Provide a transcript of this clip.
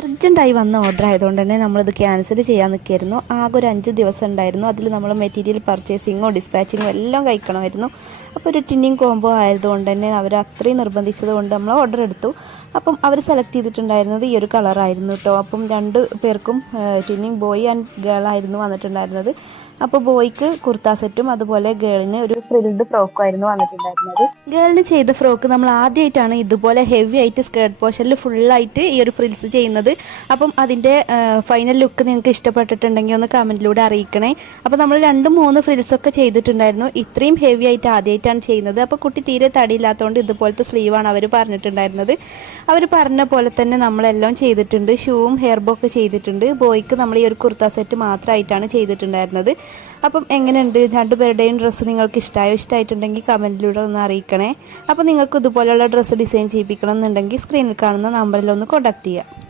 അർജൻറ്റായി വന്ന ഓർഡർ ആയതുകൊണ്ട് തന്നെ നമ്മളിത് ക്യാൻസൽ ചെയ്യാൻ നിൽക്കുകയായിരുന്നു. ആകെ ഒരു 5 ദിവസം ഉണ്ടായിരുന്നു. അതിൽ നമ്മൾ മെറ്റീരിയൽ പർച്ചേസിങ്ങോ ഡിസ്പാച്ചിങ്ങോ എല്ലാം കഴിക്കണമായിരുന്നു. അപ്പോൾ ഒരു ടിന്നിങ് കോംബോ ആയതുകൊണ്ട് തന്നെ അവർ അത്രയും നിർബന്ധിച്ചത് കൊണ്ട് നമ്മൾ ഓർഡർ എടുത്തു. അപ്പം അവർ സെലക്ട് ചെയ്തിട്ടുണ്ടായിരുന്നത് ഈ ഒരു കളറായിരുന്നു കേട്ടോ. അപ്പം 2 പേർക്കും ടിന്നിങ് ബോയ് ആൻഡ് ഗേൾ ആയിരുന്നു വന്നിട്ടുണ്ടായിരുന്നത്. അപ്പോൾ ബോയ്ക്ക് കുർത്ത സെറ്റും അതുപോലെ ഗേളിന് ഒരു ഫ്രിൽഡ് ഫ്രോക്കും ആയിരുന്നു വന്നിട്ടുണ്ടായിരുന്നത്. ഗേളിന് ചെയ്ത ഫ്രോക്ക് നമ്മൾ ആദ്യമായിട്ടാണ് ഇതുപോലെ ഹെവി ആയിട്ട് സ്കേർട്ട് പോർഷനിൽ ഫുള്ളായിട്ട് ഈ ഒരു ഫ്രിൽസ് ചെയ്യുന്നത്. അപ്പം അതിൻ്റെ ഫൈനൽ ലുക്ക് നിങ്ങൾക്ക് ഇഷ്ടപ്പെട്ടിട്ടുണ്ടെങ്കിൽ ഒന്ന് കമൻറ്റിലൂടെ അറിയിക്കണേ. അപ്പോൾ നമ്മൾ 2-3 ഫ്രിൽസൊക്കെ ചെയ്തിട്ടുണ്ടായിരുന്നു. ഇത്രയും ഹെവി ആയിട്ട് ആദ്യമായിട്ടാണ് ചെയ്യുന്നത്. അപ്പോൾ കുട്ടി തീരെ തടിയില്ലാത്തതുകൊണ്ട് ഇതുപോലത്തെ സ്ലീവാണ് അവർ പറഞ്ഞിട്ടുണ്ടായിരുന്നത്. അവർ പറഞ്ഞ പോലെ തന്നെ നമ്മളെല്ലാം ചെയ്തിട്ടുണ്ട്. ഷൂവും ഹെയർ ബോക്ക് ചെയ്തിട്ടുണ്ട്. ബോയ്ക്ക് നമ്മൾ ഈ ഒരു കുർത്ത സെറ്റ് മാത്രമായിട്ടാണ് ചെയ്തിട്ടുണ്ടായിരുന്നത്. അപ്പം എങ്ങനെയുണ്ട് 2 പേരുടെയും ഡ്രസ്സ് നിങ്ങൾക്ക് ഇഷ്ടമായിട്ടുണ്ടെങ്കിൽ കമൻറ്റിലൂടെ ഒന്ന് അറിയിക്കണേ. അപ്പോൾ നിങ്ങൾക്ക് ഇതുപോലെയുള്ള ഡ്രസ്സ് ഡിസൈൻ ചെയ്യിപ്പിക്കണം എന്നുണ്ടെങ്കിൽ സ്ക്രീനിൽ കാണുന്ന നമ്പറിൽ ഒന്ന് കോൺടാക്ട് ചെയ്യുക.